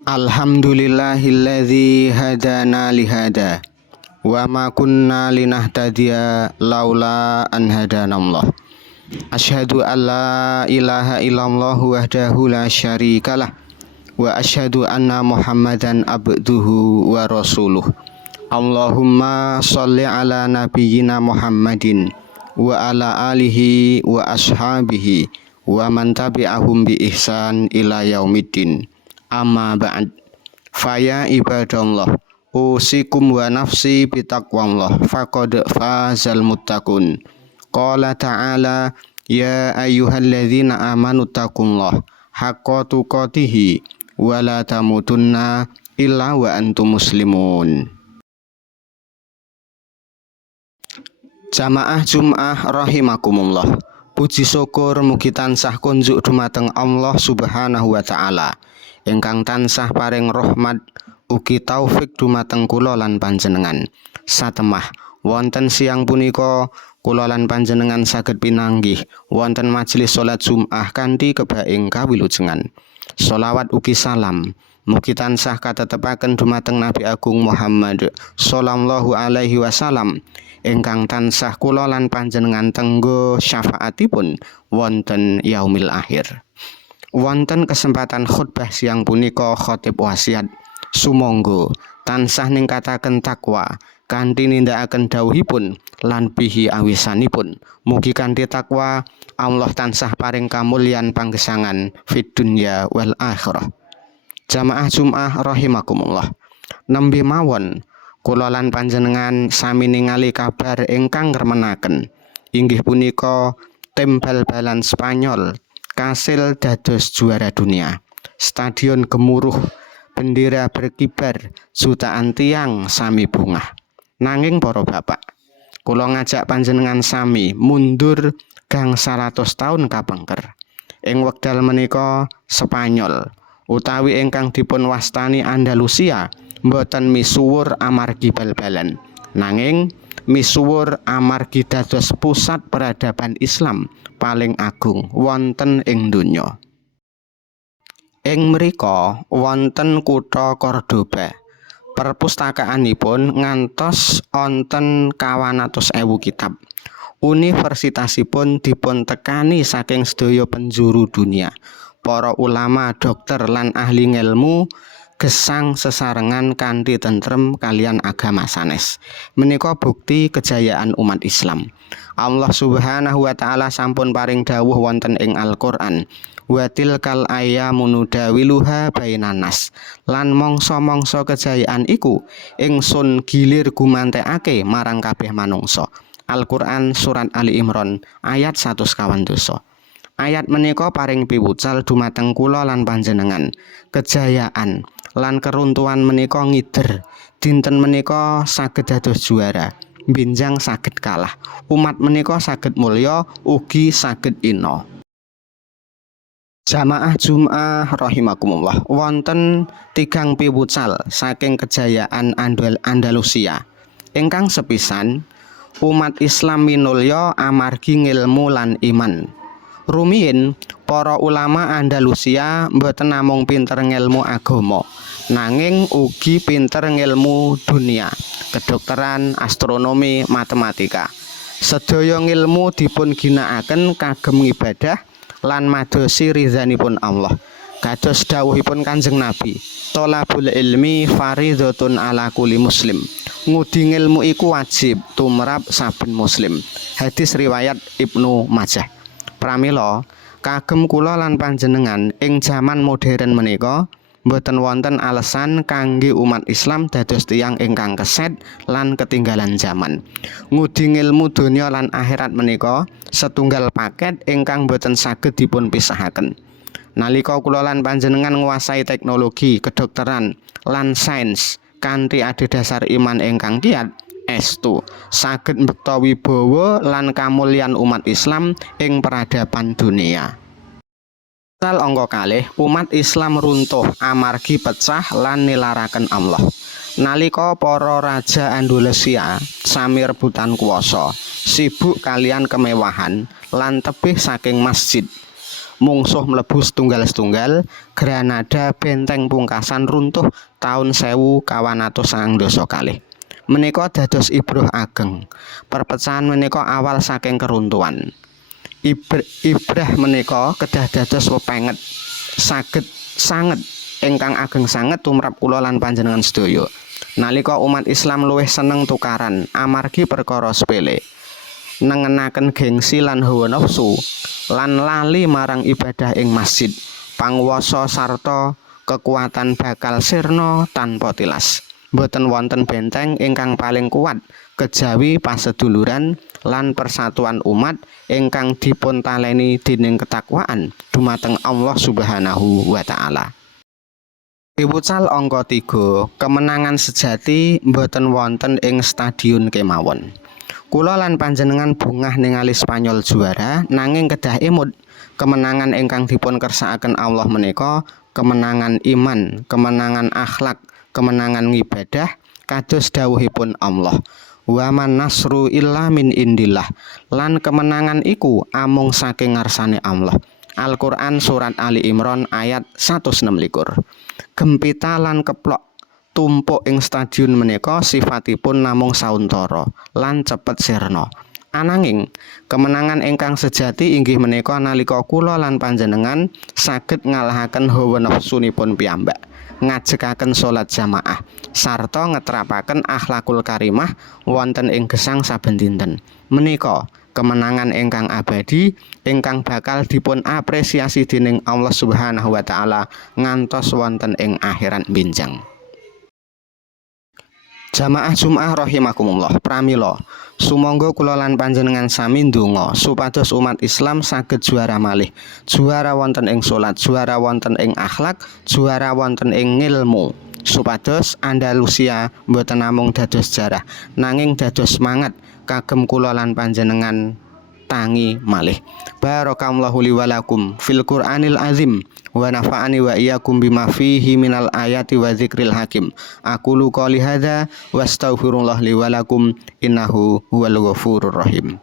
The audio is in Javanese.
Alhamdulillahilladzi hadana lihada wa ma kunna linahtadiya laula an hadanallah. Asyhadu an la ilaha illallah wahdahu la syarikalah wa asyhadu anna Muhammadan abduhu wa rasuluh. Allahumma sholli ala nabiyyina Muhammadin wa ala alihi wa ashabihi wa man tabi'ahum bi ihsan ila yaumiddin. Amma ba'd. Faya ibadallah, usikum wa nafsi bitaqwallah, faqad fazal muttaqun. Qala ta'ala, ya ayyuhalladzina amanu taqullah haqqa tuqatih wa la tamutunna illa wa antum muslimun. Jamaah Jum'ah rahimakumullah. Puji syukur mugi tansah kunjuk dumateng Allah Subhanahu wa taala ingkang tansah paring rahmat ugi taufik dumateng kula lan panjenengan. Satemah wonten siang punika kula lan panjenengan saged pinanggih wonten majelis salat Jum'ah kanthi kebaing kawilujengan. Sholawat ugi salam mugi tansah katetepaken dumateng Nabi Agung Muhammad sallallahu alaihi wasallam ingkang tansah kula lan panjenengan tenggo syafaatipun wonten yaumil akhir. Wonten kesempatan khutbah siang punika khotib wasiat sumangga tansah ningkataken takwa kanthi nindakaken dawuhipun lan bihi awisanipun. Mugi kanthi takwa Allah tansah paring kamulyan panggesangan fid dunya wal akhirah. Jamaah Jum'ah rahimakumullah. Nembe mawon kula lan panjenengan sami ningali kabar ingkang ngremenaken. Inggih punika tim bal-balan Spanyol kasil dados juara dunia. Stadion gemuruh, bendera berkibar, jutaan tiang sami bungah. Nanging para bapak, kula ngajak panjenengan sami mundur gangsal atus taun kapengker. Ing wekdal menika Spanyol utawi ingkang dipun wastani Andalusia mboten misuwur amargi bal-balan, nanging misuwur amargi dados pusat peradaban Islam paling agung wonten ing donya. Ing mrika wonten kutha Cordoba. Perpustakaanipun ngantos wonten 200.000 kitab. Universitasipun dipun tekani saking sedaya penjuru dunia. Para ulama, dokter lan ahli ngelmu gesang sesarengan kanthi tentrem kalian agama sanes. Menika bukti kejayaan umat Islam. Allah Subhanahu wa taala sampun paring dawuh wonten ing Al-Qur'an, wa tilkal ayyamu nudawiluha bainan nas. Lan mangsa-mangsa kejayaan iku ingsun gilir gumantekake marang kabeh manungsa. Al-Qur'an surat Ali Imran ayat 100. Ayat menika paring piwucal dumateng kula lan panjenengan. Kejayaan lan keruntuhan menika ngider. Dinten menika saged dados juara, benjang saged kalah. Umat menika saged mulya ugi saged ina. Jamaah Jum'ah rahimakumullah. Wonten 3 piwucal saking kejayaan Andalusia. Ingkang sepisan umat Islam minulya amargi ngilmu lan iman. Rumiyin para ulama Andalusia mboten namung pinter ngelmu agama, nanging ugi pinter ngelmu dunia, kedokteran, astronomi, matematika. Sedaya ngilmu dipun ginakaken kagem ibadah lan madosi ridhanipun Allah. Kados dawuhipun Kanjeng Nabi, thalabul ilmi faridhatun ala kulli muslim. Ngudi ngilmu iku wajib tumrap saben muslim. Hadis riwayat Ibnu Majah. Pramila kagem kula lan panjenengan ing jaman modern menika mboten wonten alesan kangge umat Islam dados tiyang ingkang keset lan ketinggalan zaman. Ngudi ngilmu donya lan akhirat menika setunggal paket ingkang mboten saged dipun pisahaken. Nalika kula lan panjenengan nguasai teknologi, kedokteran lan sains kanthi adhedhasar iman ingkang kiyat, estu saged mbekta wibawa lan kamulyan umat Islam ing peradaban dunia. Pasal angka 2, umat Islam runtuh amargi pecah lan nilaraken Allah. Nalika para raja Andalusia sami rebutan kuwasa, sibuk kalian kemewahan lan tebih saking masjid, mungsuh mlebu setunggal-setunggal, Granada benteng pungkasan runtuh taun 1290 kalih. Menika dados ibroh ageng. Perpecahan menika awal saking keruntuhan. Ibrah menika kedah dados wepenget saged sanget ingkang ageng sanget tumrap kula lan panjenengan sedaya. Nalika umat Islam luwih seneng tukaran amargi perkara sepele, nengenaken gengsi lan hawa nafsu, lan lali marang ibadah ing masjid, panguwasa sarta kekuatan bakal sirna tanpa tilas. Boten wonten benteng ingkang paling kuat kejawi paseduluran lan persatuan umat ingkang dipun taleni dening ketakwaan dumateng Allah Subhanahu wa taala. Iwucal angka 3, kemenangan sejati mboten wonten ing stadion kemawon. Kula lan panjenengan bungah ningali Spanyol juara, nanging kedah emut kemenangan ingkang dipun kersakaken Allah menika kemenangan iman, kemenangan akhlak, kemenangan ngibadah kados dawuhipun Allah. Wa man nasru illa min indillah. Lan kemenangan iku amung saking ngarsane Allah. Al-Qur'an surat Ali Imran ayat 126. Gempita lan keplok tumpuk ing stadion menika sifatipun namung sauntara lan cepet sirna. Ananging kemenangan ingkang sejati inggih menika nalika kula lan panjenengan saged ngalahaken hawa nafsunipun piyambak, ngajekaken salat jamaah sarta ngetrapaken akhlakul karimah wonten ing gesang saben dinten. Menika kemenangan ingkang abadi ingkang bakal dipun apresiasi dening Allah Subhanahu wa taala ngantos wonten ing akhirat benjang. Jamaah Jumat rahimakumullah, pramila sumangga kula lan panjenengan sami ndonga supados umat Islam saged juara malih, juara wonten ing salat, juara wonten ing akhlak, juara wonten ing ngilmu, supados Andalusia mboten namung dados sejarah nanging dados semangat kagem kula lan panjenengan tangi malih. Barakallahu li wa lakum fil Qur'anil azim wa nafa'ani wa iyyakum bima fihi minal ayati wa dzikril hakim. Aqulu qouli hadza wa astaghfirullah li wa lakum innahu huwal ghafurur rahim.